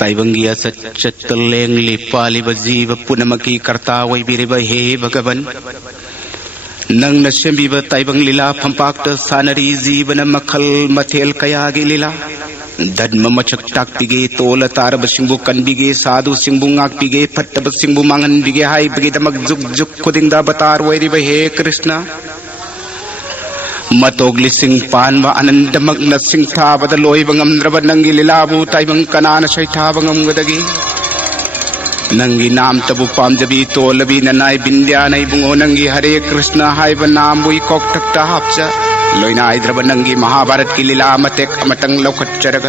ताइबंगी चलेंगली पालिब जीव पुनमकी कर्ता वैबिरिब हे भगवन नंगन सेंबिब ताइबंग लीला फंपाक्त सानरी जीवन मखल मथेल कयागी लीला धर्म मचक टाकपिगे तोल तारब सिंबु कनबिगे साधु सिंबु ngaकपिगे फट्टब सिंबु मांगनबिगे हाइबगे दमक जुग जुग खुदिंगदा बतार वैरिब हे कृष्ण मतोगली सिंह पान व आनंदमक न सिंह था बदलोई बंगम द्रब नंगी लीलाबु ताइबंग कनान शैठा बंगम गदगी नंगी नाम तबु पामजबी तोलबी ननाय बिंद्या नई बुंगो नंगी हरे कृष्ण हाइब नाम बुई कोकटकता हापचा लोइना द्रब नंगी महाभारत की लीला मतेक अमतंग लौखच्चरग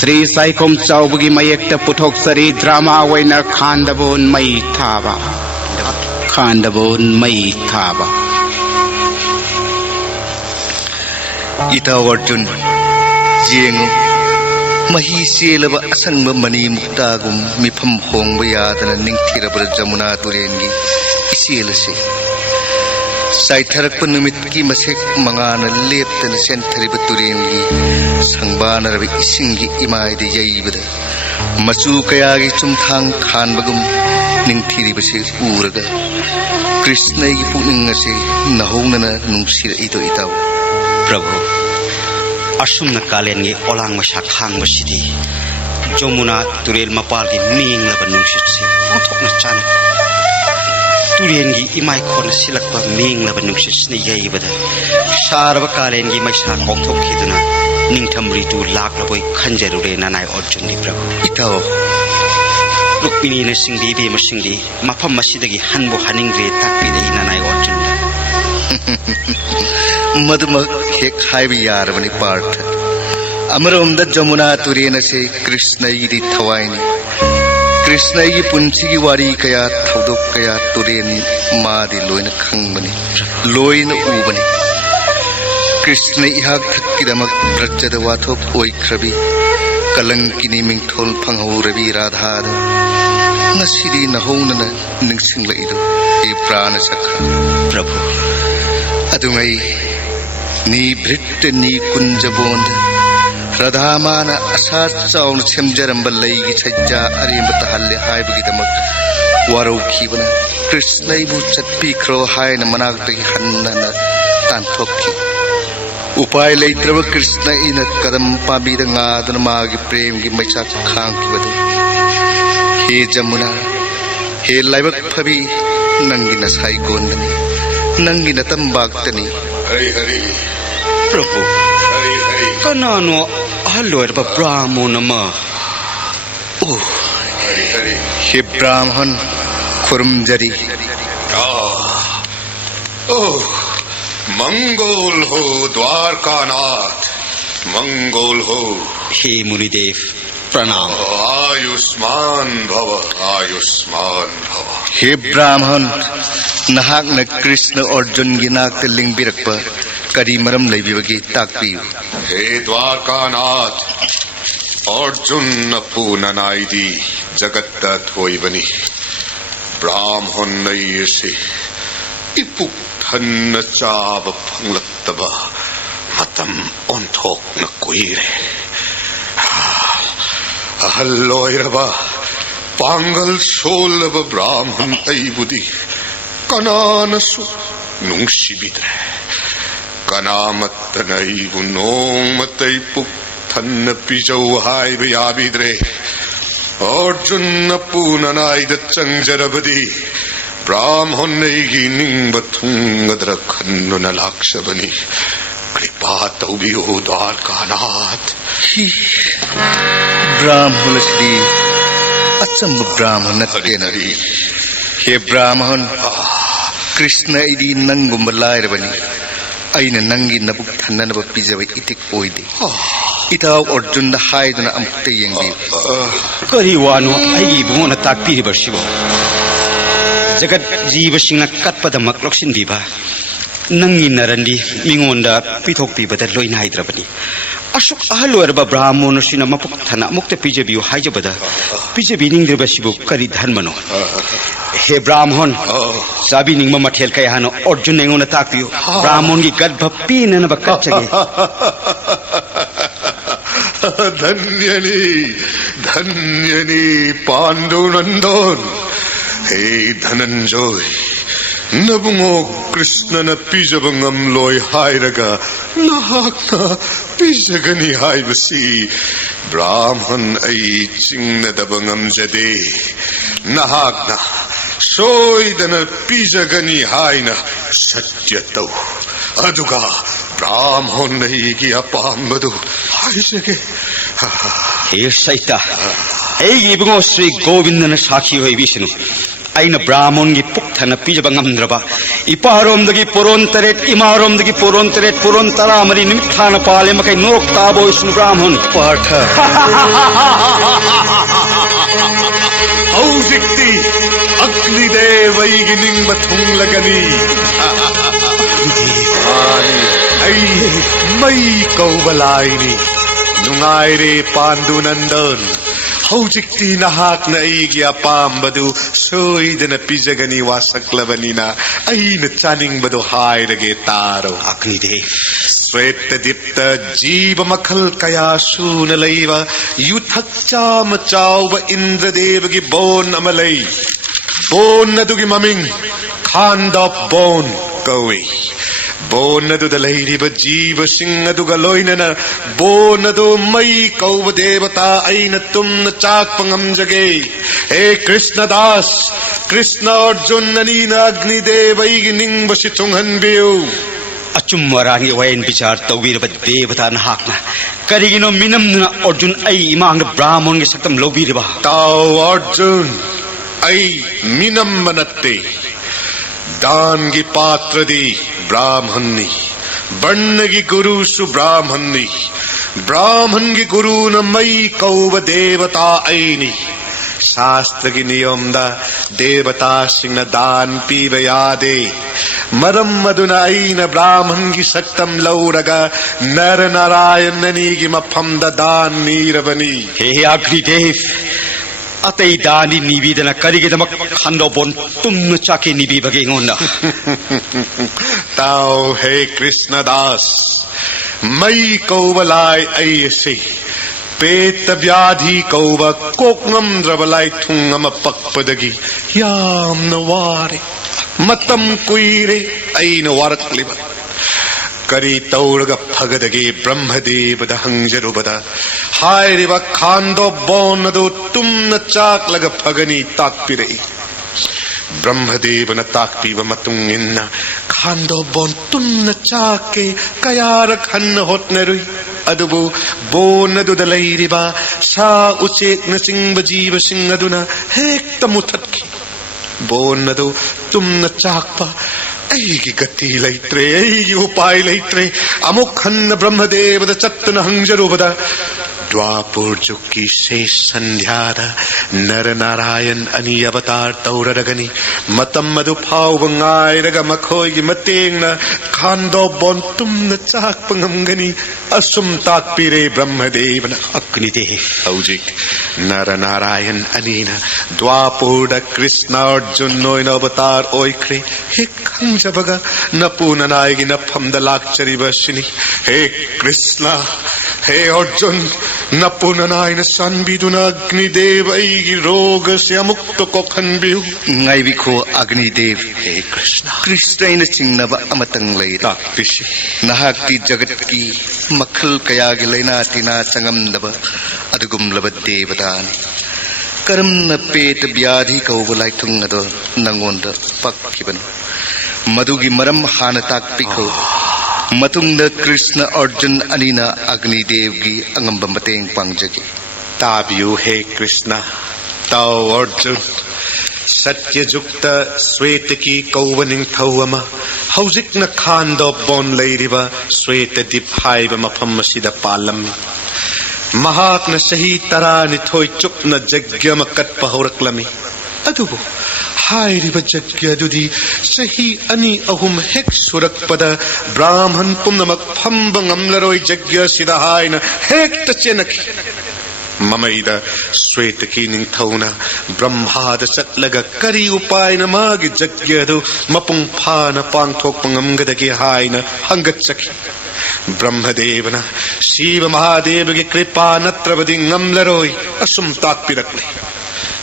श्री साइकोम चौबगी मयेक्त पुथोक सरी ड्रामा वैना खांदबोन मई थाबा इता अर्जुन जेंगो मही सेलब असंग मनी मुक्तागुम मिफम होंग यादन निंगथिरब जमुना तुरेंगी इसेलसे साइथरक नुमित की मसेक मंगान लेप्तन सेंथरिब तुरेंगी संबानरब इसिंगी इमायदे यईबद मचू कयागी चुमथांग खानबगुम निंगथिरिबसे उरग कृष्णगी पुनिंगसे नहौनना नुंसिर इतो इताव प्रभु असुमन कालेंगे ओलांग मशा खांग बसिदी जमुना तुरेल मपाल की मींगलब नुंसिसे ओथोकना चान तुरेंगी इमाय खोन सिलक मींगलब नुंसिसने यईबद सारब कालेंगी मैसा कोथोखिदुना निंगथम ऋतु लाक्लबोय खंजरुरे ननाय अर्जुन प्रभु इताव रुक्मिणी ने सिंगदी बेम सिंगदी मफम मसिदगी हनबो हनिंगरे ताकपिदे ननाय अर्जुन मधुमक हेक हाइब यारबनी पार्थ अमरोमद जमुना तुरेन से कृष्णयी थवाइनी कृष्णयी पुंसी वारी कया थौदोक कया तुरेन मादी लोइन खंगबनी लोइन उबनी कृष्ण इहाक थक्किदमक प्रज्जद वाथोक ओइख्रबी कलंकिनी मिंगथोल फंगहौरबी राधाद नसिदी नहौनना निंगसिंगलइदो ए प्राण सखा प्रभु अदुंगई नी भृत्त नी कुंजबोंद राधामान असा चाउन सेमजरंब लईगी छज्जा अरेंब तहल्ले हाइबगिदमक वारौखिबना कृष्णयबु चटपिख्रो हायन मनाक्तगी हन्नना तांथोक्खि उपाय लैत्रब कृष्ण इन कदम पाबीद ngaदन मागी प्रेमगी मैसा खांखिबदु हे जमुना हे लाइबक फबी नंगी नसाई गोंदनी नंगी नतंबाक्तनी हरि हरि प्रभु कनानो अहलोरब ब्राह्मणमा ओ हे ब्राह्मण खुरमजरी ओ मंगोल हो द्वारकानाथ मंगोल हो हे मुनिदेव प्रणाम आयुष्मान भव हे ब्राह्मण नहाक न कृष्ण अर्जुन गिनाक लिंगबिरक करी मरम लैबिबगी ताकपियु हे द्वारकानाथ अर्जुन पूननाइदी जगत थोइबनी ब्राह्मण नैसे इपुक थन्न चाब फंगलक्तब मतम ओंथोकन कुइरे अहल्लोइरबा पांगल सोलब ब्राह्मण ऐबुदी कनानसु नुंसिबिद्रे कनामत्तनैबु नोंमतै पुक थन्न पिजौ हाइब याबिद्रे अर्जुन पूननाइद चंजरबदी ब्राह्मणैगी निंब थुंगद्र खन्नुन लाक्षबनी कृपा तौबियो द्वारकानाथ ब्राह्मण श्री अचंब ब्राह्मण नत्तेनरी हे ब्राह्मण कृष्ण इदी नंगुम लायरबनी अइन नंगी नबुक थन्ननब पिजब इतिक ओइदे इताव अर्जुन हाइदना अमुक्ते यंगदी करी वानो आइगी बुंगोन ताकपिरिबसिबो जगत जीव सिंगना कत्पदमक लक्सिनबिबा नंगी नरंदी मिंगोंदा पिथोकपिबदा लोइनाइद्रबनी अशुक अहलोरब ब्राह्मण सिना मपुक थना मुक्त पिजबियो हाइजबदा पिजबिनिंद्रबसिबो करी धर्मनो हे ब्राह्मण साबिनिंग मथेल कयानो अर्जुन नेंगोन ताकपियो ब्राह्मण की गर्भ पीननब कच्चगे धन्यनी धन्यनी पांडुनंदन हे Dhananjay नबुंगो Krishnan पिजब ngamloi hairaga nahakna pijagani haibasi brahman ai chingnadaba ngamjade nahakna soidana pijagani haina satyatau aduga brahman ai gi apambadu haisage हे सैता एगी इबुंगो श्री गोविंदन साखी होई विष्णु आइना ब्राह्मण की पुक्थन पीजब ngamdraba इपारोमदगी पुरोन तरेट इमारोमदगी पुरोन तरेट पुरोन तरा मरी निमित्थान पाले मकै नोक ताबो विष्णु ब्राह्मण पाठ हौजिक्ति अग्निदेवैगी निंब थुंगलगनी आई मई कौबलाइनी नुंगाइरे पांडुनंदन हौजिक्ति नहाकना अईगी अपाम्बदु सोइदना पिजगनी वासक्लबनिना अईना चानिंगबदु हाइरगे तारो अग्निदेव श्वेतदीप्त जीव मखल कया सून लैव युथक चाम चाव इंद्रदेवगी bone Amlai bone अदुगी ममिंग खांडॉप bone कौई bone अदुदा लैरिब जीव सिंह अदुगा लोइनना बोन अदु मई कौव देवता अईना तुमना चाकप ngamjage हे कृष्णदास कृष्ण अर्जुन अनीना अग्निदेवैगी निंगबसी थुंगहनबियु अचुम्वरानी वयन विचार तौवीरब देवता नहाकना करिगिनो मिनमना अर्जुन आई इमांग ब्राह्मण के सक्तम लोबीरबा ताओ अर्जुन आई मिनम मनत्ते दान की पात्र दी ब्राह्मणी बर्ण की गुरु सु ब्राह्मणी ब्राह्मण की गुरु न मई कौव देवता ऐनी शास्त्र की नियम दा देवता सिंह दान पीब यादे मरम मधुना ऐन ब्राह्मण की सक्तम लौरगा नर नारायण ननी की मफम दान नीरबनी हे अग्निदेव अतै दानी निबीदना करिगिदमक खंडोबोन तुमनु चाके निबीबगे ngonna ताओ हे कृष्णदास मई कौबलाई ऐसे पेट व्याधि कौब कोकंद्रबलाई थुंगम पक्पदगी याम नवारे मतम कुइरे ऐन वारक्लिब करी तौरग फगदगे ब्रह्मदेवद हंजरुबद हायरिब खांदो बोनदो तुमन चाकलग फगनी ताकपिरे ब्रह्मदेवन ताकपीब मतुंगिन्न खांदो बोन तुमन चाके कयारक हन्न होतनरुई अदुबु बोनदुद लैरिबा सा उचेकन सिंह जीव सिंहदुना हेक्त मुथत्की बोनदु तुमन चाकपा ऐगी गति लैत्रे ऐगी उपाय लैत्रे अमुक हन्न ब्रह्मदेवद चत्तन हंजरुबद द्वापुर जुक्की शेष संध्याद नर नारायण अनि अवतार तौररगनी मतम मधु फाव बंगायरग मखोई मतेंग खांदो बोन तुमन चाक पंगमगनी असुम ताकपिरे ब्रह्मदेवन अग्निदेव हौजिक नर नारायण अनीन द्वापुर कृष्ण अर्जुन नोइन अवतार ओइख्रे हे खंजबग नपुननायगी नफमद लाक्चरी बसिनी हे कृष्ण हे अर्जुन नपुननायन सन्बिदुना अग्निदेव ऐगी रोग से अमुक्त को खनबियु ngai अग्निदेव हे कृष्ण कृष्ण चिंगनब अमतंग लैरे ताकपिसी नहाक्ति जगत की मखल कया की लैना तिना चंगमदब अदुगुमलब देवतानि करमन पेट व्याधि कौब लाइथुंगदो नंगोंद पक्किबन मधुगी मरम हान ताकपिखो मतुंग कृष्ण अर्जुन अनीना अग्निदेव की अंगम मतेंग पांगजगी ताबियु हे कृष्ण ताओ अर्जुन सत्यजुक्त श्वेत की कौव निंगथौअम हौजिक न खांदो बोन लैरिबा श्वेत दीप हाइब मफम मसिदा पालम्मि महात्न सही तरा निथोय चुपन जग्यम कत्प हौरक्लमि अदुबु हायरिब जग्यदुदी सही अनि अहुम हेक सुरक्पद ब्राह्मण पुनमक फंब ngamlaroi जग्य सिदा हायन हेक तचेनकी ममैद श्वेत की निंथौना ब्रह्माद चटलग करी उपाय न मागी जग्यदु मपुंग फान पांगथोक पंगमगदगे हायन हंगचकी ब्रह्मदेवना शिव महादेव की कृपा नत्रवदि ngамꯂꯔꯣꯏ असुम ताकपिरक्ले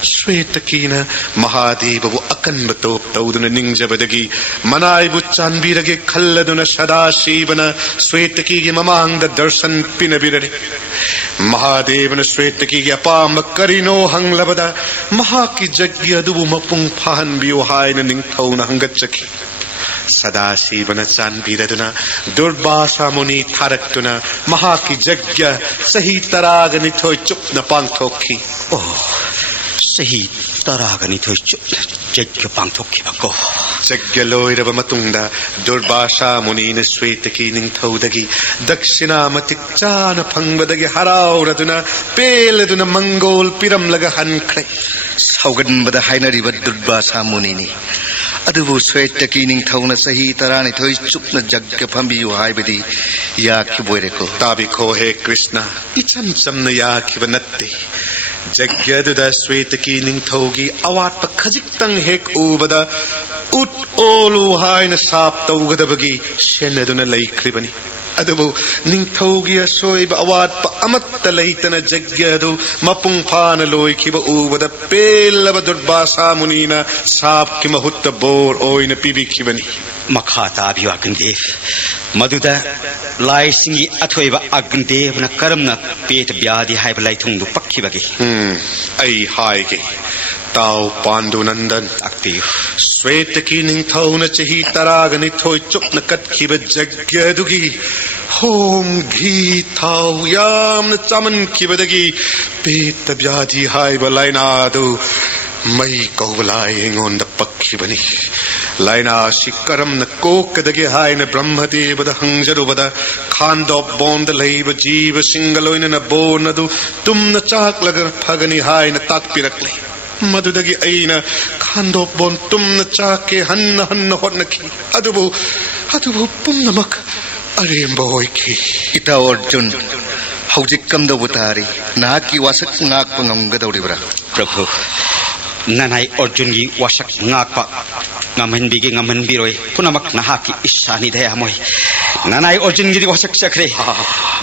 श्वेतकीना महादेव वो अकन्ब तोप तौदुना निंजबदगी मनाइबु चांबीरगे खल्लदुना सदाशिवना श्वेतकी के ममांगद दर्शन पिनबिररे महादेवना श्वेतकी के अपाम करिनो हंगलबदा महा की यज्ञ अदुबु मपुंग फाहनबियो हायना निंगथौना हंगच्चकी सदाशिवना चांबीरदुना दुर्वासा मुनि थारक्तुना महा की यज्ञ सही तरागनि थोय चुपना पांगथोखी सही तरागनिथोय यज्ञ पांगथोखिबको यज्ञ लोइरब मतुंगदा दुर्वासा मुनिन श्वेतकी निंगथौदगी दक्षिणा मतिक चान फंगबदगी हराउरदुना पेलदुना मंगोल पिरमलगा हनख्रे सौगनबदा हाइनरिब दुर्वासा मुनिनी अदुबु श्वेतकी निंगथौना सही तरानिथोय चुपना यज्ञ फंबियु हाइबदी याखिबोइरेको ताबिखो हे कृष्ण इचम चमना याखिब नत्ते यज्ञदुदा श्वेतकी निंगथौगी अवाट खजिक्तंग हेक उबदा उट ओलु हायना साप तौगदबगी शेनदुना लैख्रिबनी अदुबु निंगथौगी असोइब अवाट अमत्त लैतना यज्ञदु मपुंग फान लोइखिब उबदा पेलब दुर्वासा मुनिना साप की महुत्त बोर ओइना पिबिखिबनी मखाता भी अग्निदेव मधुदा लाइसिंगी अथोइबा अग्निदेवना करमना पेट व्याधि हाइब लाइथुंगदु पक्खिबगी आई हायगे ताओ पांडुनंदन अक्तियु श्वेतकी निंगथौना चही तरागनि थोय चुपना कत्खिब यज्ञदुगी होम घी थाओ यामना चमनखिबदगी पेट व्याधि हाइब लाइनादु मई कौबलाई इंगोंद पक्खिबनी लाइना शिकरमना कोकदगी हायना ब्रह्मदेवद हंजरुबद खांदोप बोंद लैब जीव सिंगलोइना बोनदु तुमना चाकलग फगनी हायना ताकपिरक्ले मधुदगी अइना खांदोप बोन तुमना चाके हन्न हन्न होनखी अदुबु पुन्नमक अरेंबोइखी इता अर्जुन हौजिक कमदबु तारी नाकी वासक ngakpa ngamgadawribra प्रभु ननाई अर्जुन की वासक ngakpa ngamanbigi ngamanbiroi punamak nahaki isani daya moi ननाई Arjun की वासक चक्रे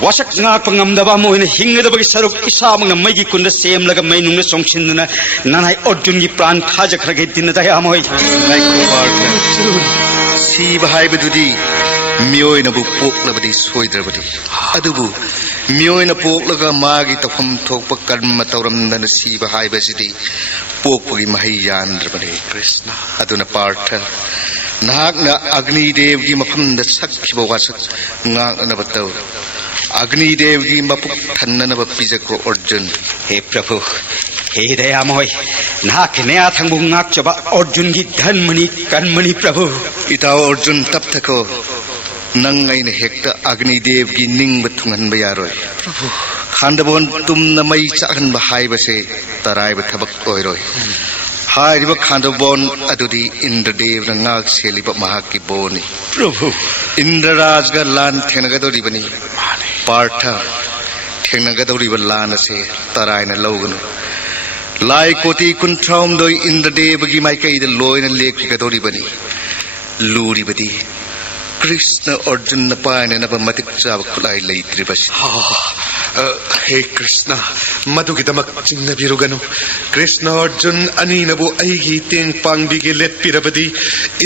वासक ngakpa ngamdaba moina hingdabagi saruk isam ngamai कुंड सेम लगा मैं नुंग सोंगसिनना ननाई अर्जुन की प्राण खाजखरगे दिन दया moi सिब हाइबदुदी मियोइनबु पोक्लबदी सोइद्रबदी अदुबु मियोइना पोक्लगा मागी तफम थोकप कर्म तौरमदन सिब हाइबसिदी पोकपगी महै यानद्रबदी कृष्ण अदुना पार्थ नागना अग्निदेव की मफमद सक्खिब वासक ngagnab तौ अग्निदेव की मपुक थन्ननब पिजको अर्जुन हे प्रभु हे दयामय नाक नया थंगु ngakchaba अर्जुन की धनमणि कन्मणि प्रभु इता अर्जुन तब तको नंगाइन हेक्ता अग्निदेव की निंग थुंगन यारोय प्रभु खांदबोन तुम नमई चाहन हाइबसे तराइब थबक ओइरोय हाइरिब खांदबोन अदुदी इंद्रदेव नाग सेलिब महाकी बोनी प्रभु इंद्रराज गा लान थेनगदोरिबनी पार्थ थेनगदोरिब लान से तराइना लौगनु लाई कोटी कुंथ्राम दोई इंद्रदेव की माइकैद लोइन लेखगदोरिबनी लूरिबदी कृष्ण अर्जुन पायन नब मतिक चाब खुलाई लैत्रिबस हे कृष्ण मधुगिदमक चिन्नबिरुगनु कृष्ण अर्जुन अनीनबु ऐगी तेंग पांगबिगे लेप्पिरबदी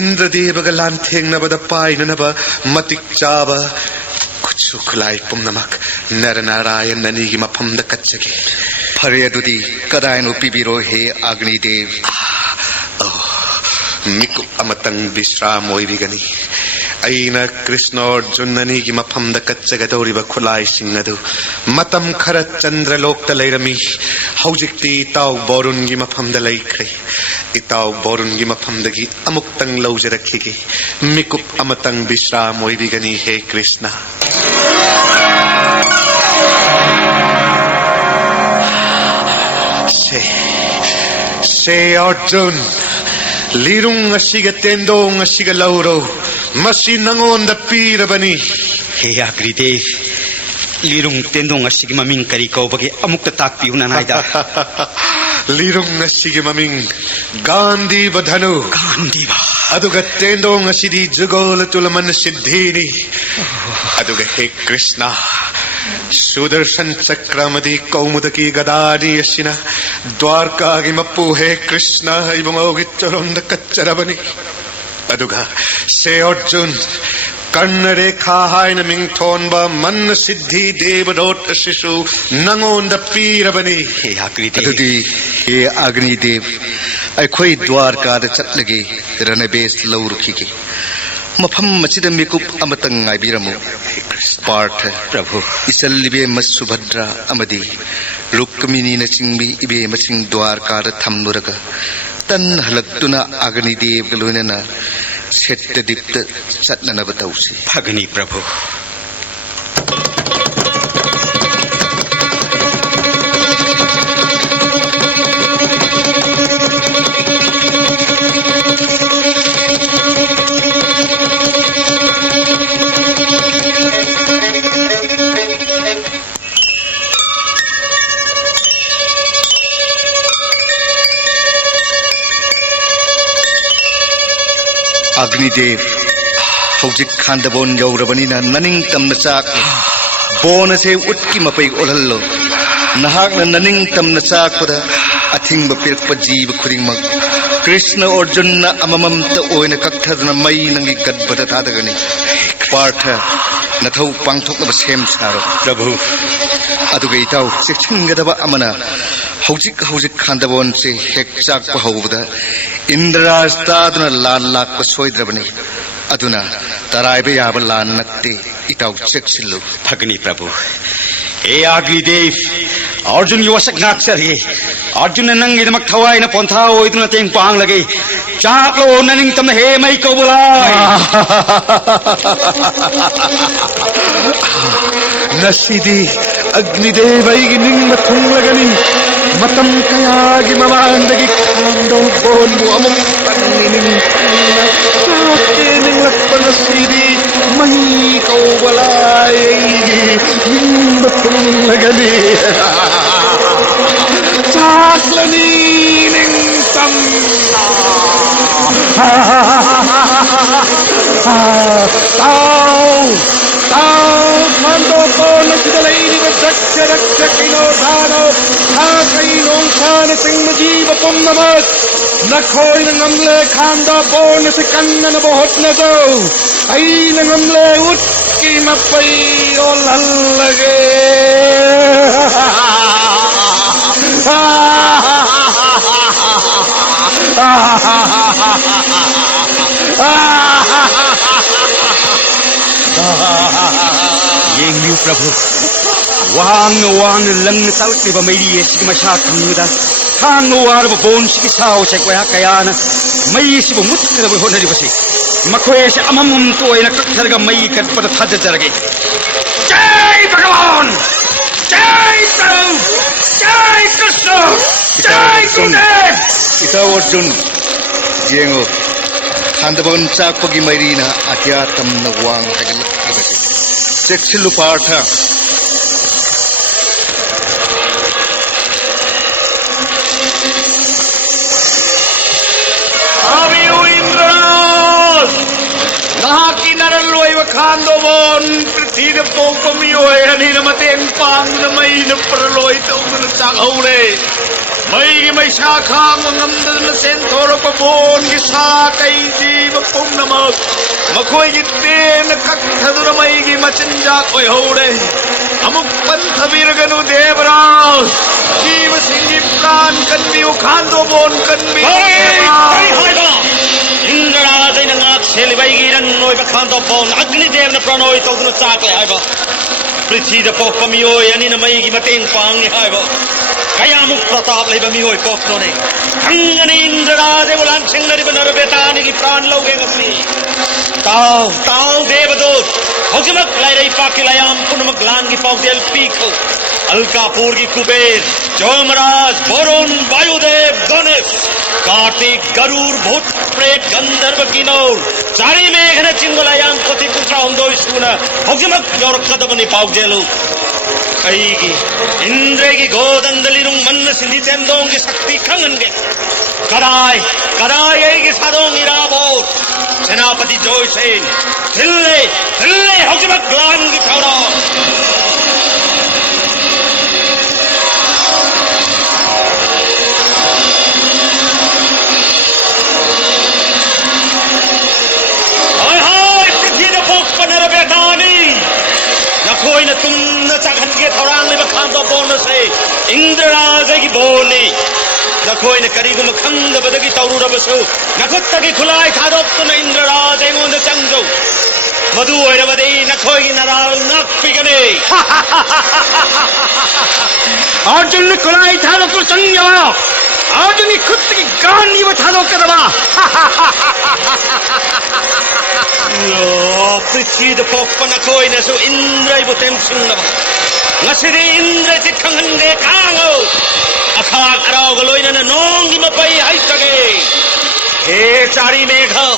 इंद्रदेवग लांथेंगनबद पायननब मतिक चाब कुछु खुलाई पुमनमक नरनारायण ननीगी मफमद कच्चगे फरे अदुदी कदायनो पिबिरो हे अग्निदेव मिकु अमतंग विश्राम ओइबिगनी अइना कृष्ण अर्जुन ननीगी मफमद कच्चगदौरिब खुलाई सिंगदु मतम खर चंद्रलोक लैरमी हौजिक्ति इताउ बोरुनगी मफमद लैख्रे इताउ बोरुनगी मफमदगी अमुक्तंग लौजरखिगे मिकुप अमतंग विश्राम ओइबिगनी हे कृष्ण से अर्जुन लिरुंग असिग तेंदोंग असिग लौरो मसी नंगोंद पीरबनी हे अग्निदेव लिरुंग तेंदोंग असिग ममिंग करी कौबगे अमुक्त ताकपिउना नाइदा लिरुंग असिग ममिंग गांधी बधनु गांधी बा अदुग तेंदोंग असिदी जुगोल तुलमन सिद्धीनी अदुगे हे कृष्ण सुदर्शन चक्रमदि कौमुदकी गदानी यशिना द्वारका की मप्पू हे कृष्ण इबंगोगी चरोंद कच्चरबनी अदुगा से अर्जुन कर्ण रेखा हाइन मिंगथोनबा मन सिद्धि देवदोत शिशु नंगोंद पीरबनी हे अग्निदेव अदुदी हे अग्निदेव अखोई द्वारका द चटलगे रणबेस लौरुखिगे मफम मचिद मिकुप अमतंग आइबिरमु पार्थ प्रभु इचलिबे मसुभद्रा अमदी रुक्मिनी न चिंबी इबे मचिंग द्वारका द थमनुरगा तन हलक्तुना अग्निदेव लोइनना सेट्टदिप्त चटननब तौसी भगनी प्रभु अग्निदेव हौजिक खांदबोन यौरबनिना ननिंग तमना चाक बोन से उटकी मपई ओलहल्लो नहाकना ननिंग तमना चाकपदा अथिंग पिरप जीव खुरिंगमक कृष्ण अर्जुन अमममत ओइना कक्थदना मई नंगी गदबद तादगनी पार्थ नथौ पांथोकनब सेम सारो प्रभु अदुगे इताउ चेक्सिंगदबा अमना हौजिक खांदबोन से हेक चाकप हौबदा इंद्रराज तादुना लान लाकप सोइद्रबनी अदुना तराइबे याब लान नत्ते इताउ चेक्सिल्लो भगनी प्रभु हे अग्निदेव अर्जुन की वसक नाक्सरी अर्जुन नंगी नमक थवाई न पोंथा ओइदुना तेंग पांग लगे चाकलो ननिंग तम हे मई को बुलाय नसीदी अग्निदेव की निंग मथुंग लगनी मतम कयागी ममांदगी खांदो बोलबो अमम तन्नी निंग चाके निंग लप्पन नसीदी मई को बुलाय निंग मथुंग लगनी चाकलनी निंग तम खांदो बोल चिदलैनी वचक्ष रक्षकिनो धानो खाकैनो खान सिंह जीव पुम नमस् नखोई नंगले खांदो बोल से कन्नन बहुत न दो आई नंगले उठ की मपई ओलल लगे येंगलियो प्रभु वांग वांग लंग तलक्लिबा मैरी एसिग मशा खंगदा थांग वार बोन सिग साव चेक्वा कयान मई सिबु मुत्करब होनरि बसे मखोय से अममम तोयना कक्थरगा मई कटपद थाजजरगे जय भगवान जय प्रभु जय कृष्ण जय गुरुदेव इताउ अर्जुन येंगो खांदबोन चाकपगी मैरीना आत्या तमना वांग हागल चेक्सिल्लो पार्थ खांदो बोन पृथ्वी ने पोपमी होए हनीर मतें पांग न मई न प्रलोय तो न चागौरे मई की मई शाखा मंगमद न सेन थोरो को बोन की साकई जीव पुम नमक मखोई की तेन कक्थदुर मई की मचिंजा कोई होरे अमुक पंथ वीरगनु देवराज जीव सिंगी प्राण कन्वी खांदो बोन कन्वी इंद्रराज इन नाक सेलिबाईगी रन्नोय बखांदो बोन अग्निदेव न प्रणोय तो गुनु चाकले हाइबो पृथ्वी द पोकमियोय अनि न मई की मतें पांगनि हाइबो कयामुक प्रताप लेबा मियोय पोकनोने हंगनि इंद्रराज बुलान सिंगरि बनर बेतानि की प्राण लोगे गसनी ताव ताव देवदूत हौजमक लाइरै पाकिलायाम पुनमक ग्लान की पाउदेल पीको अलकापुर की कुबेर जोमराज वरुण वायुदेव गणेश कार्तिक गरुड़ भूत प्रेत गंधर्व किन्नौर चारी मेघन चिंगलायाम कोति कुत्रा होंदो इसकुना हौजमक योर कदबनि पाउदेलु कईगी इंद्र की गोदंदलिनुं मन सिंधि तेंदों की शक्ति खंगनगे कराय कराय की सादों इराबोत सेनापति जोयसेन Thille hojibak glan gi thora Nakoi na tum na chakhan ke thorang le ba khan do bon na se Indraj gi boni Nakoi na kari gum khang da badagi tawru ra basu nakot ta gi khulai thadop to na Indraj engon da changjo Madu oira bade nakoi gi naral nak pigane Arjun ne khulai thadop to changya Arjun ni khut ki gan ni ba thadop ka ba Prithvi da pokpa nakoi na so Indra ibo tem sing na ba Ngasiri Indra ti khanghan ge kango Akhak arao galoi na nong gi mapai hai tage He chari megha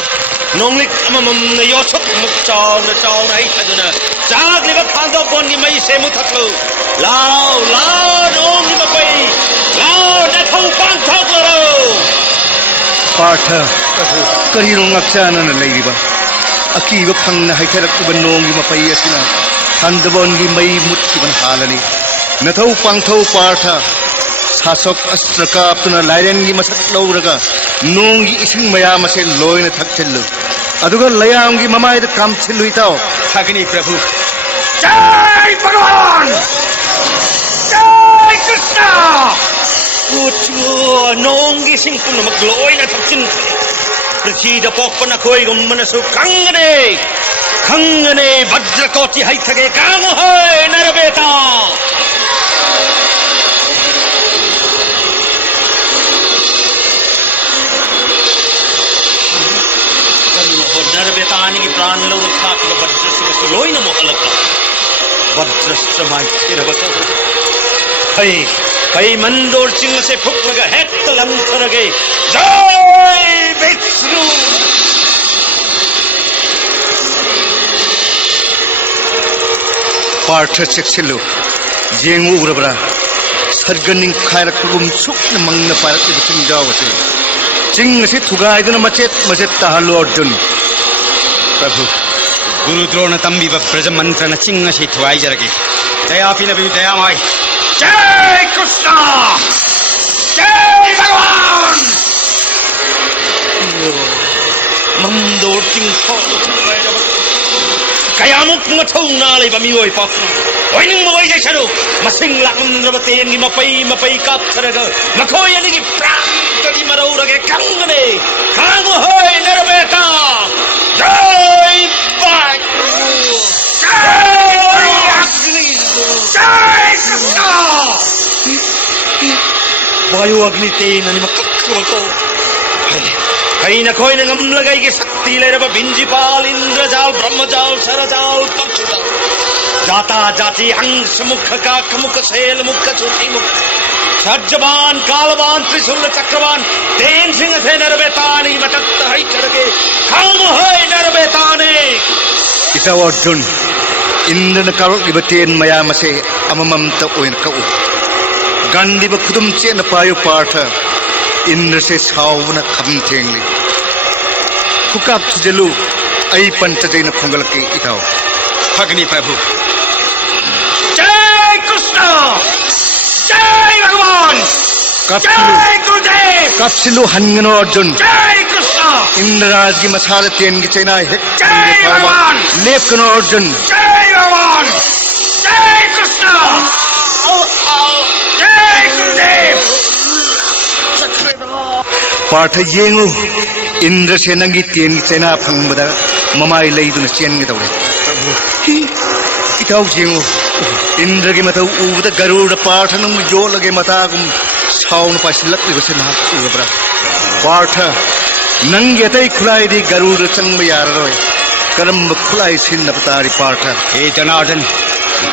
nonglik amamam na yosok muk chaw na hai thaduna Chag liba khando bon gi mai se mu thatho Lao nong gi mapai Lao na thau pang thok lo Partha kari rong aksana na leiba Akiba phangna haitharak ki banong gi mapai asina Handabon gi mai mut ki ban halani Nathau pangthau Partha Sasok astraka apna lairen gi masak lauraga nong gi ising mayam ase loina thakchillu aduga layam gi mamai da kam chilui tao Agni Prabhu Jai Bhagavan Jai Krishna Putua nong gi sing pun mak loi na thakchin Prithvi da pokpa nakoi gum manasu khangane vajrakoti hai thage kango hoy narabeta Narabetani ki pran lo rukha ki vajrasya su loi na mo alaka vajrasya mai thirabata Hai mandor ching se phuk laga het talam tharage Jai Vishnu Partha cheksillu jengu urabra sarganing khairak pugum sukna mangna parak ti ching jawase ching se thugai duna machet tahalu Arjun Prabhu Guru Drona tambi ba praja mantra na chinga si thuai jarage Daya pina bi daya mai Jai Krishna Jai Bhagavan mandor ching tho Kayamuk mathau na le ba mioi pak Oining mo ai jai masing lakam rabaten gi mapai kap tharaga makhoi ani gi pram kadi marau rage kangane kango hoy narabeta Jai Bhai Jai Krishna Vayu agni te nani makakko Kai na khoi na ngam lagai gi sakti le raba Binjipal Indrajal Brahmajal Sarajal Pakshita Jata jati hang samukha ka khamukha sel mukha chuthi mukha Sajjaban Kalaban Trishula Chakraban Den Singh the Narabetani Matatta hai chadage Kham hoy Narabetani Ita Arjun Indra na karok ibaten mayam ase amamam ta oin ka u Gandhi ba khudum che na payo Partha Indra se sauna kham thengli Khukap chjalu ai panchajai na khongalake itao Agni Prabhu Jai Krishna Jai Bhagavan Jai Gurudev Kapsilu hangano Arjun Jai Krishna Indraj gi masala ten gi chena hek Jai Bhagavan lepkano Arjun Jai Bhagavan Jai Krishna Jai Gurudev Partha yengu Indra se nangi ten gi chena phangbada mamai leiduna chen gi dawre itau yengu Indra gi matau ubda garuda Partha nang jo lage mata gum saun pasilak li base na ubra Partha nangi atai khulai di garuda changba yararoi karam khulai sin na patari Partha Hey Janardhan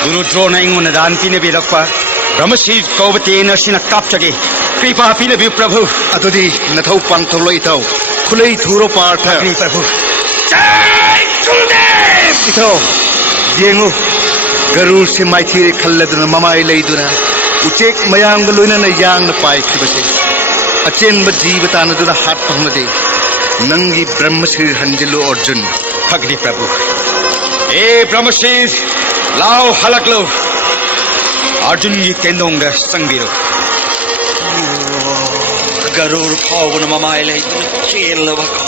Guru Drona inguna dan pina bi lakpa Brahmashri Kauvati Narsina Kapchage Kripa pina bi Prabhu adudi nathau pangtholo itau khulai thuro Partha Agni Prabhu Jai Gurudev itau yengu garur se maithi khalladuna mamai leiduna uchek mayam ga loina na yang na pai khibase achen ba jivata na duna hat pangade nangi brahma shri hanjilu Arjun Agni Prabhu ए ब्रह्मशीर लाओ हलक लो अर्जुन की तेंदोंग संगीरो गरुड़ फावन ममाय ले चेल बको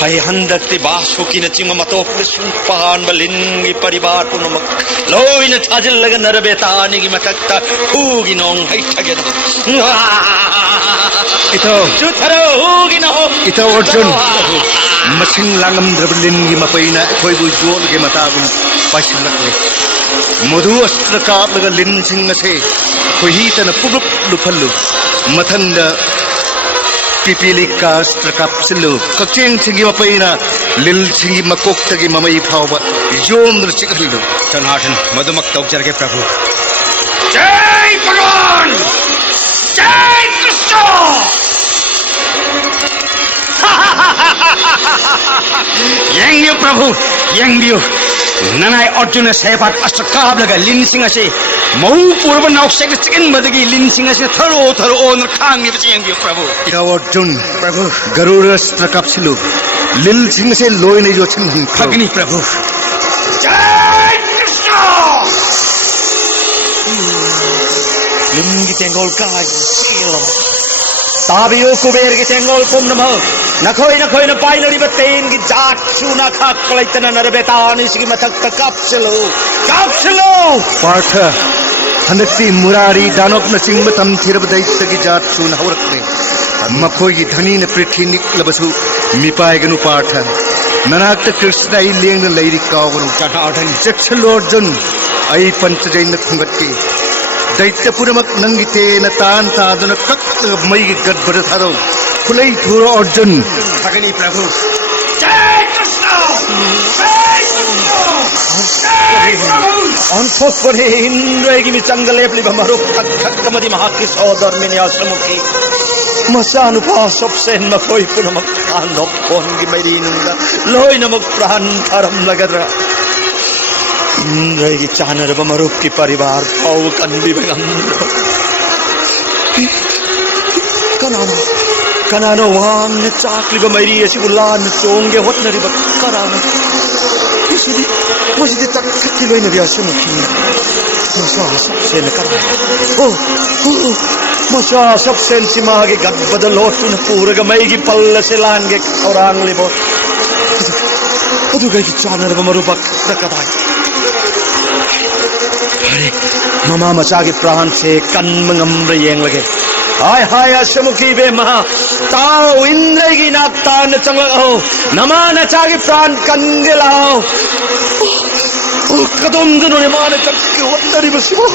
hay handakti basuki na chingma matok na sumpan balingi paribar punamak loy na thajil laga narabetani gi matakta hugi nong hay thageda ito chutharo hugi na ho ito Arjun masing langam drablin gi mapaina khoi bu jol ge matagum pasilak le madhu astra ka laga lin sing ase khoi hi tan purup luphallu mathanda pipili ka astra kapsilu kakcheng thingi mapaina lil thingi makok tagi mamai phawba yom dr chikhallu Janardan मधुमक तौजर के प्रभु jai bhagwan jai krishna यंग प्रभु यंग ननाय अर्जुन सेपात अस्त्रकाब लगा लिन सिंह से मऊ पूर्व नौसेक चिकन बदगी लिन सिंह से थरो थरो ओन खांग ने यंग प्रभु ito Arjun prabhu garur astra kapsilu lil sing se loy ne jo chen खगनी प्रभु jai krishna lingi tengol kai silo tabiyo kuber gi tengol kum namo nakhoi na painari baten gi jat chuna khak kalaitana narbetani sigi mathak kapselo partha hanakti murari danok na singma tam thirab daitya gi jat chun haurakne makhoi gi dhani na prithi niklabasu mipai ganu partha nanakta krishna ai leng na leiri kawganu Janardan jaksalo Arjun ai panchajain na khungatti daitya puramak nangite na tan ta duna kak mai gi gadbada tharo khulai thuro Arjun खगनी प्रभु jai krishna jai Anthok pare indra gi mi changle pli bamarok thak thak kamadi mahaki sodar meni asmuki masanu pa sopsen ma koi punamak andok kon gi meri nunga loy namak pran tharam lagadra indra gi chanar bamarok ki parivar pau kan bi begam kanano wang ne chakli ba meri asi ulan chongge hotnari ba karana Masih tak kilo ini biasa mungkin. Masa sabsen kata. Oh, masa sabsen si magi gad badalot na pura gamay gi palla selan ge orang libo. Aduh gay chana na marubak na kata. Are, mama masagi prahan se kan mengamra yang lagi. Hai asamuki be maha tao indra gi nakta na changla nama na chagi pran kan gelao. कदम जनों ने माने तक के होतरी बसिबो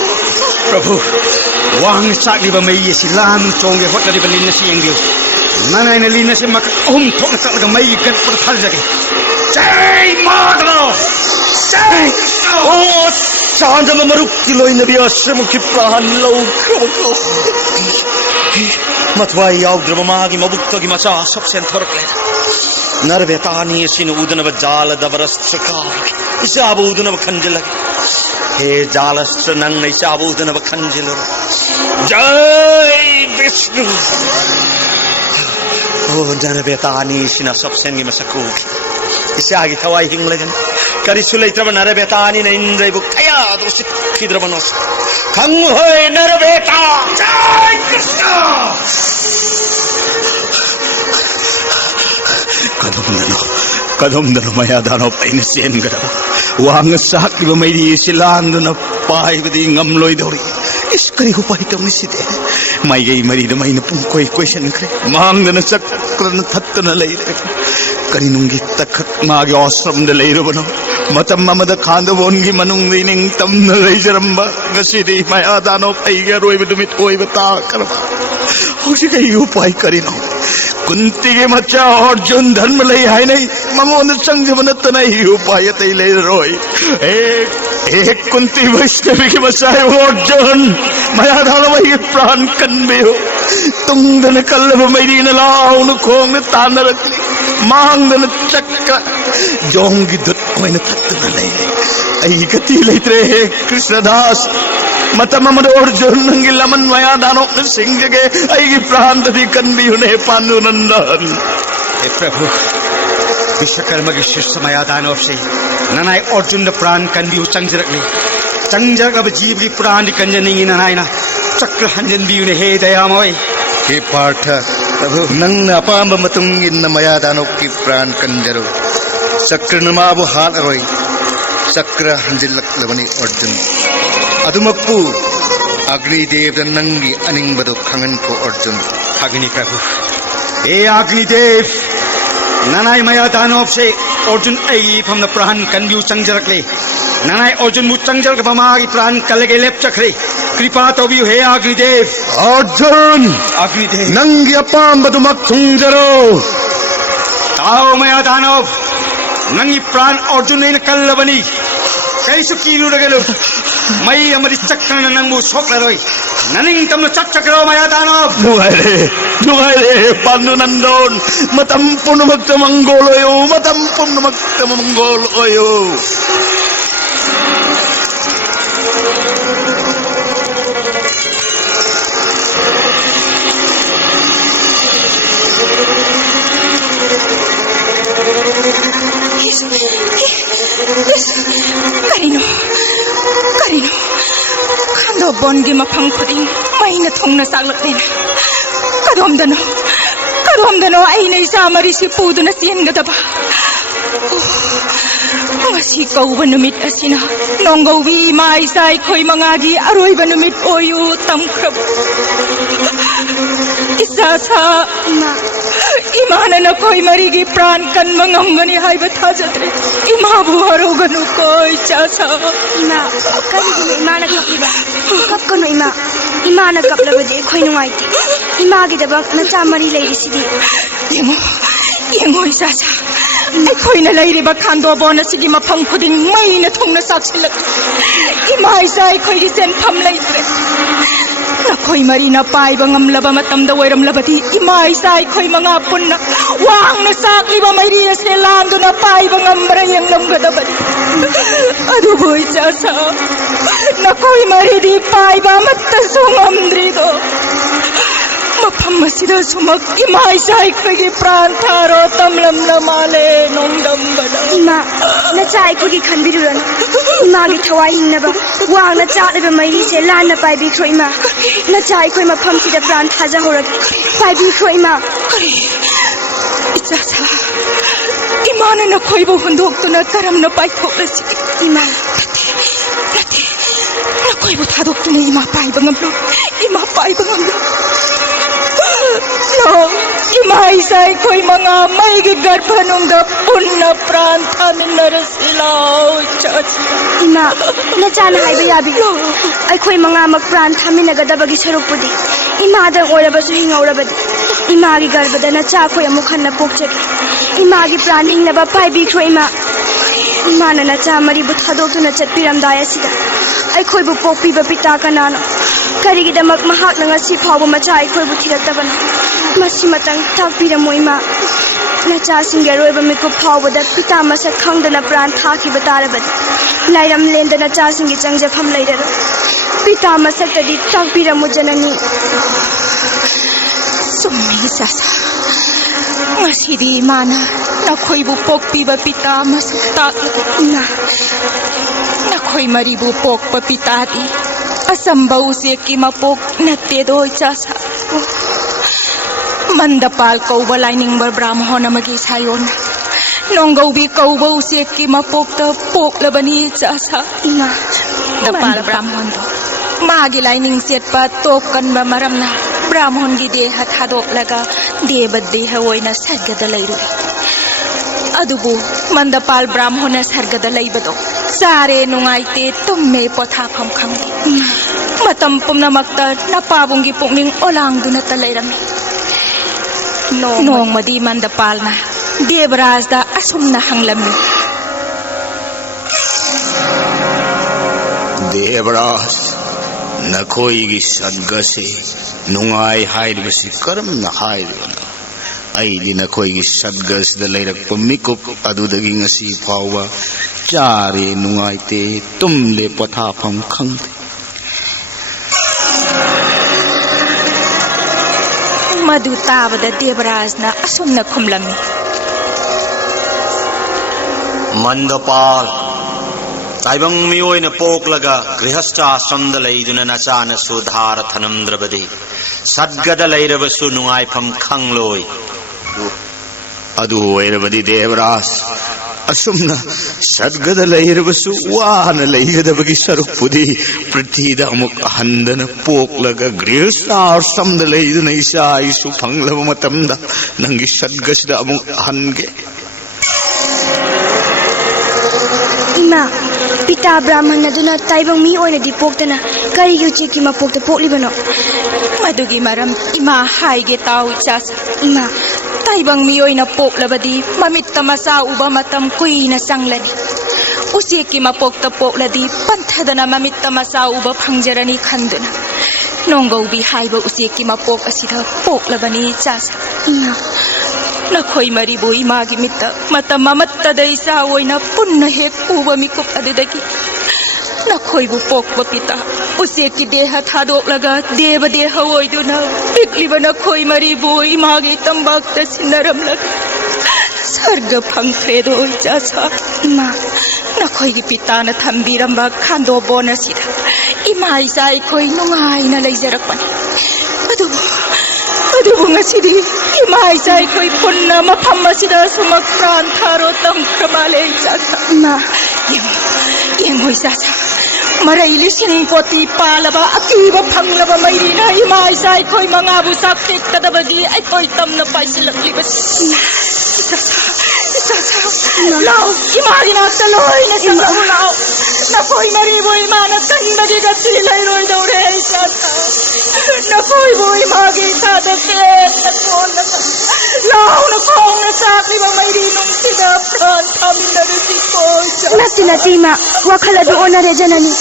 प्रभु वांग चाकली बा मई से लाम चोंगे होतरी बलिन से यंग ननाय न लिन से मक ओम थोक तक मई गन पर थल जगे जय माधव जय ओ चांद में मरुक किलो इन भी आश्रम की प्राण लो को मतवाई आउ द्रवमा की मबुक्त की मचा सबसे थरक ले नरबेतानी सिन उदन बजाल दबरस्त्रका इसे आबूदन बखंजल हे जालस्त्र नंग इसे आबूदन बखंजल जय विष्णु ओ नरबेतानी सिन सबसे की मसकू इसे आगे थवाई हिंग लगन करी सुले त्रब नरबेतानी न इंद्र बु कया दोषि खिद्रबनोस खंग होय नरबेता जय कृष्ण कदम दनो मया दानो पैन सेन गदा वांग साकी बमैरी सिलान न पाई बदी ngam loi dori is kari hu pai kam niside mai gai mari da mai na pung koi question kre mang na sakran thatna lei kari nungi takhak ma ge ashram da lei robano matam mamada khand bongi manung dining tam na lei jaramba gasidi maya dano pai ge roi bidumit oi bata karba hosi gai hu pai kari no Kunti के मच्चा अर्जुन धर्म ले है नहीं मंगोन संग बनत नहीं उपाय तै ले रोई एक कुंती वैष्णवी के बसाए अर्जुन माया धाल वही प्राण कन्वे हो तुम दन कल्लभ मेरी न लाओ न खोंग तान रखली मांग दन चक्क जोंगी दुत कोइन तत्त न ले ऐ गति लेत्रे कृष्णदास मतममद अर्जुन नंगी लमन माया दानो सिंह के ऐ प्राण दी कन्वी ने पानु नंदन हे प्रभु विश्वकर्मा की शिष्य माया दानव से ननाई अर्जुन प्राण कन्बियु चंजरकले चंजरकब जीव की प्राण कंजनिंग ननाइना चक्र हंजन बियुने हे दयामय हे पार्थ नंग अपाम मतुंग इन मया दानव की प्राण कंजरो चक्र नमाबु हाल रोय चक्र हंजिलक लबनी अर्जुन अदुमक्पु अग्निदेव नंगी अनिंगबदो खंगन को अर्जुन अग्नि प्रभु हे अग्निदेव ननाई मया दानव से अर्जुन ऐ फमना प्राण कन्बियु चंजरकले ननाई अर्जुन मु चंजरक बमागी प्राण कलगे लेप चखरे कृपा तोबियु हे अग्निदेव अर्जुन अग्निदेव नंगी अपांबदुमक थुंजरो ताओ मया दानव नंगी प्राण अर्जुन ने कल्लबनी कैसु कीलु रगेलो मई अमरी चक्र नंगमु सोकलरोय ननिंग तमनो चक्रो मया दानव नुगाइरे पांडु नंदोन मतम पुनमक्त मंगोलयो मतम पुनमक्त मंगोलयो Karino, kando bongi mapang puting, may na thong nasaglak din. Kadom dano ay na isa marisi pudo na siyan gada ba. Masi kau ba numit asina, nonggaw bi maisay ko'y mangagi aroy ba numit oyo tamkrab. Isa sa imana na ko'y marigi pran kan mangambani hay batajatre. Ima buharo ganu ko'y chasa. Ima, karigino imana kapiba. Kap kono imana kaplabade ko'y nungaiti. Imagi dabak na chamari layrisidi. Yengo isa sa. Ay ko'y nalayri ba kando bona sige mapang puding may na thong nasaksilak. Ima isa ay ko'y risen pamlaytre. Nakoy marina pay bang amlaba matamda wairam labati imay say koy mga apon na wang nasakli ba may riya silando na pay bang ambrayang namgadabad adu boy chasa nakoy maridi pay ba matasung amdrido mapamasida sumak imay say koy pran tharo tamlam namale nongdam bada Ima, na chay ko gi khanbiruran. Ima gi thawai hinna ba wang na cha le ba mai ri se lan na pai bi khro ima. Na chay ko ma pham si da pran thaja horak. Pai bi khro ima. Ichasa imana na koy bo hundok to na karam na pai thok la si Ima, na koy bo thadok to na ima pai bangam lo ima pai bangam lo no ima isay koy mga may gigarpanong da punna pranta ni narasilaw chachi Ima, na cha na hai ba yabi. Ai khoi manga mak pran thami na gada bagi saruk pudi. Ima da ora ba su hingaura ba. Ima gi garbada na cha khoi amukhan na pokche. Ima gi pran hing na ba pai bi khro ima. Ima na cha mari bu thadok tu na chat piram daya sida. Ai khoi bu pokpi ba pita kanano. Kari gi damak mahak na ngasi phaw ba macha ai khoi bu thirak ta ban. Masi matang tak piram ima. Na cha singge roi ba mi ko phaw ba da pita masa khang da na pran tha ki batara ba. Lairam lenda na cha singge changja pham laidara. Pita masa ta di tak piram mu janani. summi sasa ngasidi mana na koy bu pokpi ba pita masukta na koy mari bu pok pa pita di asamba usi ki mapok na te doy chasa mandapal ko balay ning bar brahmo na magi sayon nonggaw bi ko ba usi ki mapok ta pok labani chasa Ima, dapal brahmon do magilay ning set pa tokan ba maram na brahmon gi de hathadok laga debadde hawoy na sargada layru adubu mandapal brahmon na sargada laybado sare nungaite tumme potha pham khamgi matam pumna makta napabunggi pungning olang duna talayrami nong madi mandapal na devraj da asum na hanglami Devraj नखोई सदगसे नुंगाई हाइबसी करमना हाइबना आईदि नखोई सदगस द लैरक मिकुप अदुदगी ngasi फावबा चारे नुंगाइते तुमले पथाफम खंगते मधु ताबदा देवराज ना असुम न खुमलमी मंदपाल ताइबंग मियोइन पोकलगा गृहस्थाश्रमद लैदुना नचाना सुधार थनमद्रबदि सद्गद लैरबसु नुंगाइफम खंगलोय अदु ओइरबदि देवराज असुमना सद्गद लैरबसु वान लैगदबगी सरुपुदी पृथ्वीद अमुक हंदन पोकलगा गृहस्थाश्रमद लैदुना इसा इसु फंगलब मतमदा नंगी सद्गसद अमुक हनगे इमा पिता ब्राह्मण अदुना ताइबंग मी ओइनदि पोक्तना करी युची की मपोक्ता पोक्लिबनो मदुगी मरम इमा हाइगे ताउ इचास इमा ताइबंग मी ओइना पोक्लबदि ममित्त मसा उबा मतम कुइना संगलनि उसी की मपोक्ता पोक्लदि पंथदना ममित्त मसा उबा फंगजरनी खंदुना नोंगौबी हाइबा उसी की मपोक असिदा पोक्लबनि इचास इमा नखोई मरीबो इमागी मित्त मतम ममत्तद इसा ओइना पुन्न हेक उबा मिकुप अदुदगी नखोइबु पोक्बा पिता उसे की देह थादोक्लगा देव देह ओइदुना पिकलिबा नखोई मरीबो इमागी तंबाक्ता सिनरमलगा सर्ग फंगख्रेदो इचासा इमा नखोइगी पिताना थंबीरंबा खांदो बोनसिदा इमा इसा इखोइ नुंगाइना लैजरकपनि अदुबु ngасidi इमा इसा इखोइ पुन्ना मफम असिदा सुमक प्राण थारो तंख्रमाले इचासा इमा येंगोइ सासा मरई लिसिंग पोती पालबा अकीबा फंगलबा मैरीना इमा इसा इखोइ मंगाबु साखेक तदबगी इखोइ तमना पाइसिलक्लिबा लाओ इमागी नाक्ता लोइना संगहु लाओ नखोइ मरीबो इमाना तंबगी गति लैरोइ दौरे इचासा नखोइ बो इमागी सादा पेट नकोन लाओ नखोंग साखलिबा मैरी नुंसिदा प्राण थामिनरसि कोइ नत्ति नत्ति इमा वखल अदु ओनरे जननी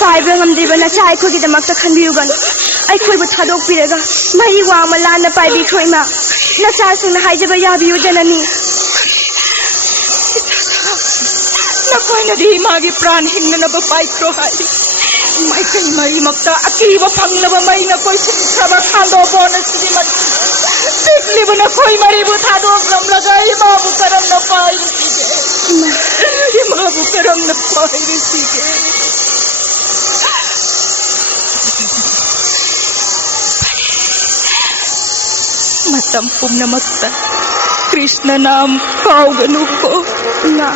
पाइब्र ngамद्रिबा नचा अखोइगी दमक्ता खनबियुगन अखोइबु थादोकपिरगा मही वांगमा लाना पाइबिख्रो इमा नचा सिंगना हाइजबा याबियु जननी नखोइनदि इमागी प्राण हिंगनबा पाइख्रो हाइ माइकई मई मक्ता अकीबा फंगलबा मै नखोइ सिंखबा खांदो बोनसिदि मन पिकलिबा नखोइ मरीबु थादोकलमलगा इमाबु करम न पाइसिगे इमाबु करम न पाइसिगे मतम पुम्नमक्ता कृष्ण नाम काउगनुको इमा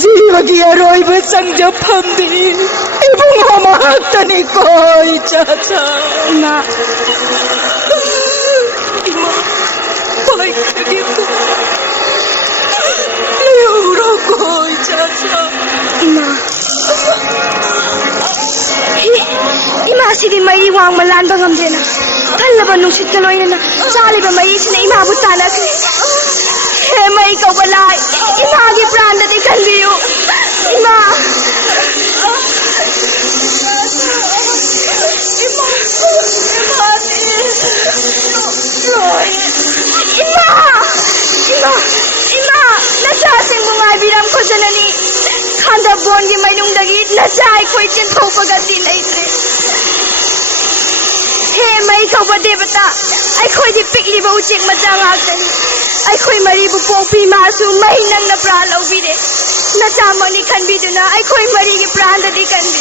जीवगी अरोइब संजफमदि इबुंग महत्तनि कोइ चाचा इमा इमा पाइखदिको लेउरो कोइ चाचा इमा इमा सिदि मैरी वांगमा लानबा ngамद्रेना थल्लबा नुसित लोइना चालिबा मैरी सिना इमाबु तानाख्रे हे मई कौबा लाइ इमागी प्राणदि खनबियु इमा इमा इमा इमा नचा सिंगु ngaibiram ko janani khanda bon gi mainungdagi nacha khoi chin thokpaga ti leitre हे मई कौबा देवता अखोई दि पिकलिबा उचेक मचा ngakani अखोई मरीबु पोपी मासु मई नंगना प्राण लौबिरे नचा मनी खनबिदुना अखोई मरी गी प्राण दि खनबि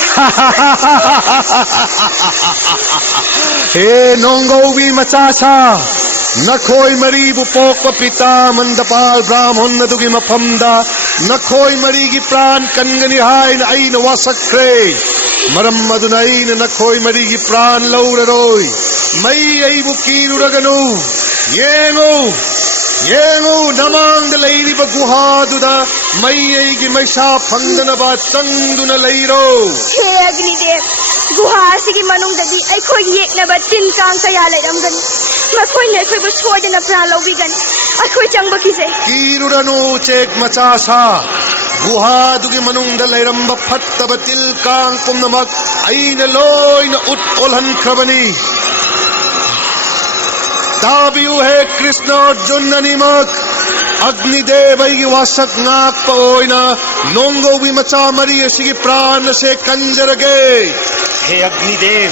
हे नोंगौबी मचासा नखोई मरीबु पोक पिता मंदपाल ब्राह्मण अदुगी मफमदा नखोई मरीगी प्राण कनगनि हाइन आइन वासक्रे मरम मदुनाइन नखोई मरीगी प्राण लौररोय मई अइबु कीरुरगनु येंगो येंगो नमांग लैरिब गुहादुदा मई अइगी मैसा फंगदनबा चंगदुना लैरो हे अग्निदेव गुहा सिगी मनुंगदि अखोई येकनबा तिन कांग कया लैरमगनि मखोइने अखोइबु सोइदना प्राण लौबिगनि अखोई चंगबा किजे कीरुरनु चेक मचासा गुहादुगी मनुंगद लैरंब फट्टब तिल कांग पुमनमक अइन लोइन उट ओलहनख्रबनि ताबियु है कृष्ण अर्जुन अनिमक अग्निदेव वासक नाक पोइना नोंगो भी मचा मरी असिगी प्राण से कंजरगे हे अग्निदेव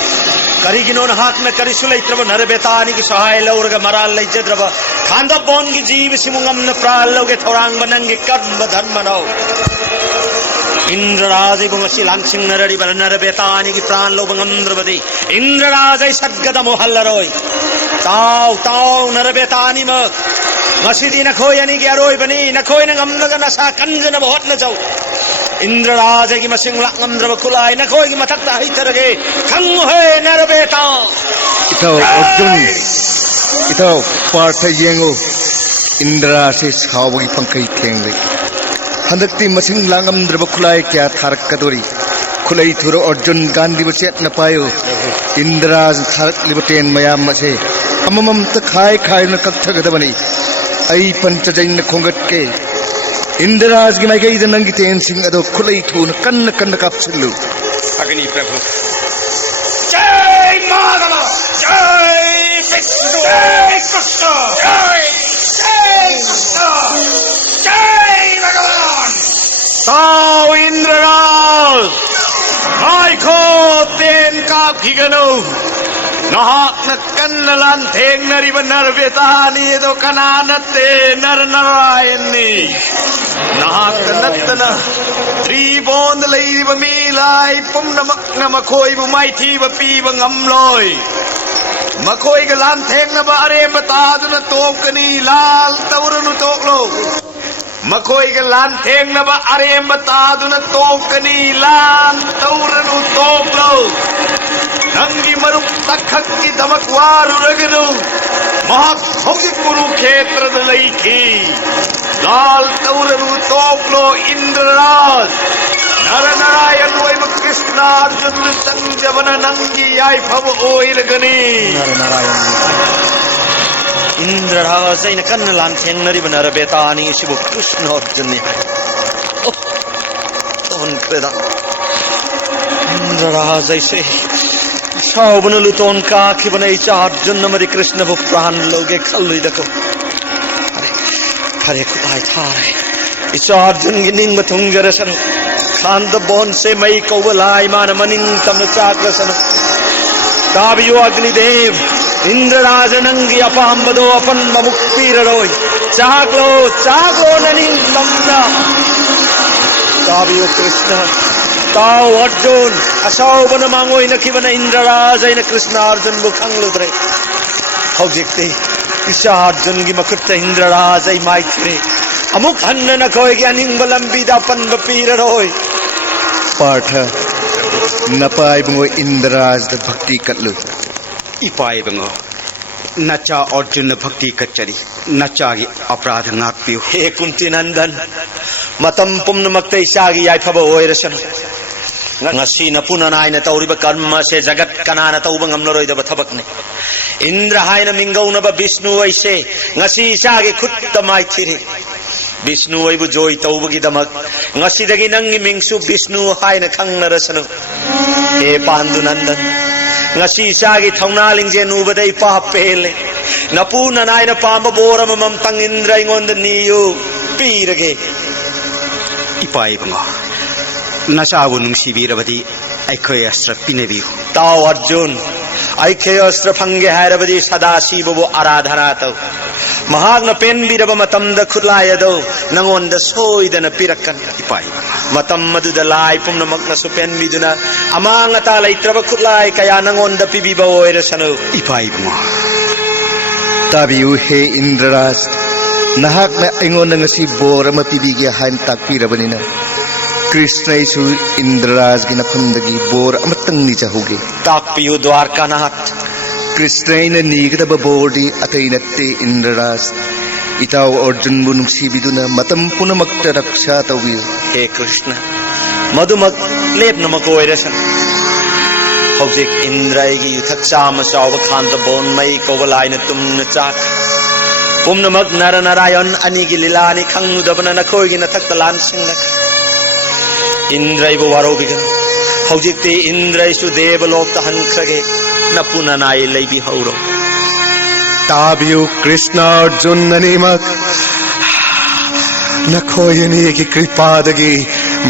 करिगिनो नहाकना करिसु लैत्रब नरबेतानी की सहाय लौरगा मराल लैजद्रब खांदोबोन की जीव सिमुंगमन प्राण लौगे थौरांग बनंगे कर्म धर्म नौ इंद्रराज बुंगसी लांसिंग नररी बल नरबेतानी की प्राण लौबंगंद्रबदी इंद्रराज सद्गद मोहल्लरोय ताव ताव नरबेतानी म मसीदी नखोय अनि ग्यारोय बनी नखोय नगमनग नसा कंजन बहुत न जाऊ इंद्रराज की मसिंग लांगंद्रब खुलाय नखोय की मथकता हितरगे खंग है नरबेता इतो अर्जुन इतो पार्थ येंगो इंद्रा से सावगी पंखई थेंगले हंदक्ति मसिंग लांगंद्रब खुलाय क्या थारक कदोरी खुलाई थुरो अर्जुन गांधी बचेत न पायो इंद्राज थारक लिबटेन मयाम मसे अममम त खाय खाय न कथगदबनी आई पंचजैन खोंगट के इंद्रराज की माइकई नंगी तेन सिंह अदो खुलई थून कन्न कन्न कापछिल्लु अग्नि प्रभु जय माधव जय विष्णु जय कृष्ण जय कृष्ण जय भगवान ताऊ इंद्रराज हाय खो तेन का खिगनो नहाक न कन्न लान थेंग नरी बनर बेतानी दो कनानते नर नारायणी नहाक नत्तन त्रिबोंद लई बमीलाई पुम नमक नमखोई बुमाई थी बपी बंगमलोय मखोई के लान थेंग न बारे बता दुन तोकनी लाल तवरनु तोकलो मखोई के लान थेंग न बारे बता दुन तोकनी लाल तवरनु तोकलो नंगी मरुक तखक की धमक वार उरगनु महाखोगी कुरुक्षेत्र दलई थी लाल तौरनु तोपलो इंद्रराज नर नारायण वैम कृष्णार्जुन संजवन नंगी आई भव ओइल गनी नर नारायण इंद्रराज इन कन्न लान थेंगनरी बनर बेतानी शिव कृष्ण अर्जुन ने तोन क्रेदा इंद्रराज ऐसे सावन लुतोन का खिबन अर्जुन मरी कृष्ण वो प्राण लोगे खल्लुई देखो अरे हरे खुदाई थारे इस अर्जुन की निंग बथुंग रसन खांद बोन से मई कौवलाई मान मनिंग तम चाक रसन ताबियो अग्निदेव इंद्रराज नंगी अपाम बदो अपन मुक्ति रोय चाकलो ननिंग तमना ताबियो कृष्ण ताऊ अर्जुन असावन मांगो इन की बन इंद्रराज इन कृष्ण अर्जुन बुखंगलुद्रे हौजिक्ते इसा अर्जुन की मकुट इंद्रराज आई माइत्रे अमुक हन्न न खोय की अनिंग बलंबीदा पन बपीर रोय पार्थ नपाय बंगो इंद्रराज द भक्ति कल्लु इपाय बंगो नचा अर्जुन भक्ति कच्चरी नचा की अपराध नाकपियो हे कुंती नंदन मतम पुम्नमक्ते इसागी याइफब ओइरसन ngasi na puna nai na tauriba karma se jagat kanana tauba ngamnoroi da thabak ne indra haina mingau na ba vishnu ai se ngasi sa ge khutta mai thire vishnu ai bu joy tauba gi damak ngasi dagi nangi mingsu vishnu haina khangna rasanu he pandu nandan ngasi sa ge thauna lingje nu badai pa pele na puna nai na pa ma boram mam tang indra ingon niyu pirage इपाय बंगो नशाबु नुंसीबीरबदी अखोय अस्त्र पिनेबियु ताऊ अर्जुन अखोय अस्त्र fungi हायरबदी सदा शिवबु आराधना तौ महाग्न पेनबीरब मतमद खुलायदो नंगोंद सोइदन पिरकन इपाय मतम मदुद लाय पुम्नमक्न सुपेनबीदुना अमांगता लैत्रब खुलाय कया नंगोंद पिबीब ओइरसनु इपाय बंगो ताबियु हे इंद्रराज नहाक न इंगोन ngasi bor ama pibige hain takpirabani Krishna यीशु इंद्रराज की नफंदगी बोर अमतंग नि चाहुगे ताकपियु द्वारकानाथ कृष्ण इन नीगदब बोर्डी अतैनते इंद्रराज इताव अर्जुन बुनुसी बिदुना मतम पुनमक्त रक्षा तविल हे कृष्ण मधुमक लेप नमक ओइरसन हौजिक इंद्रगी युथक्षा मसाव खांत बोन मई कोवलाइन तुमन चाक पुमनमक नर नारायण अनि की लीलानि खंगुदबन नखोइगी नथक लान सिंगक इंद्रैबु वारोबिगन हौजिक्ते इंद्रैसु देवलोक हंख्रगे नपुना नाय लैबि हौरो ताबियु कृष्ण अर्जुन ननिमक नखोयनी की कृपादगी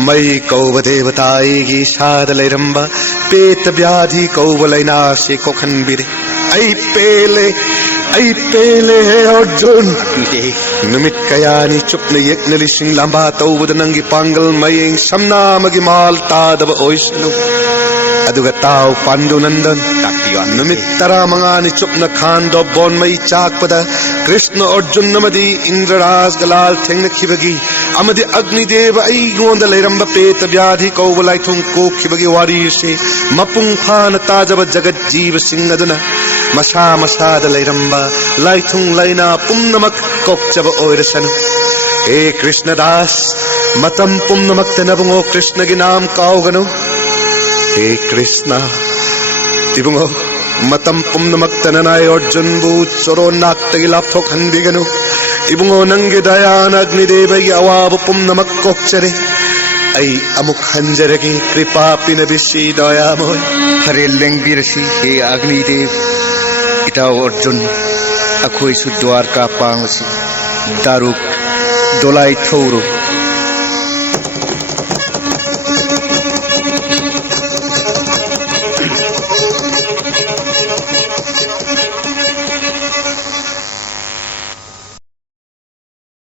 मई कौव देवताई की शाद लैरंबा पेट व्याधि कौब लैना से कोखनबिरे आई पेले है अर्जुन नुमित कयानी चुपने यज्ञ लिसिंग लंबा तौबद नंगी पांगल मयेंग समना मगी माल तादब ओइसनु अदुगा ताव पांडु नंदन नुमित तरा मंगानी चुपना खांदो बोन मई चाकपदा कृष्ण अर्जुन नमदी इंद्रराज गलाल थेंग खिबगी अमदी अग्निदेव आई गोंद लेरंब पेट व्याधि कौब लाइथुंग को खिबगी वारी से मपुंग फान ताजब जगत जीव सिंह अदुना मसा मसाद लेरंबा लाइथुंग लाइना पुम्नमक कोक्चब ओइरसनु हे कृष्णदास मतम पुम्नमक तनबुंगो कृष्ण के नाम काओगनु हे कृष्ण तिबुंगो मतम पुम्नमक तननाय अर्जुन बु चोरो नाक तगी लापथोक हनबिगनु इबुंगो नंगे दयान अग्निदेव की अवाब पुम्नमक कोक्चरे आई अमुक हंजरगी कृपा पिन बिशी दयामोय हरे लेंगबिरसी हे अग्निदेव इताव अर्जुन अखोई सु द्वारका पांगसी दारुक दोलाई थौरो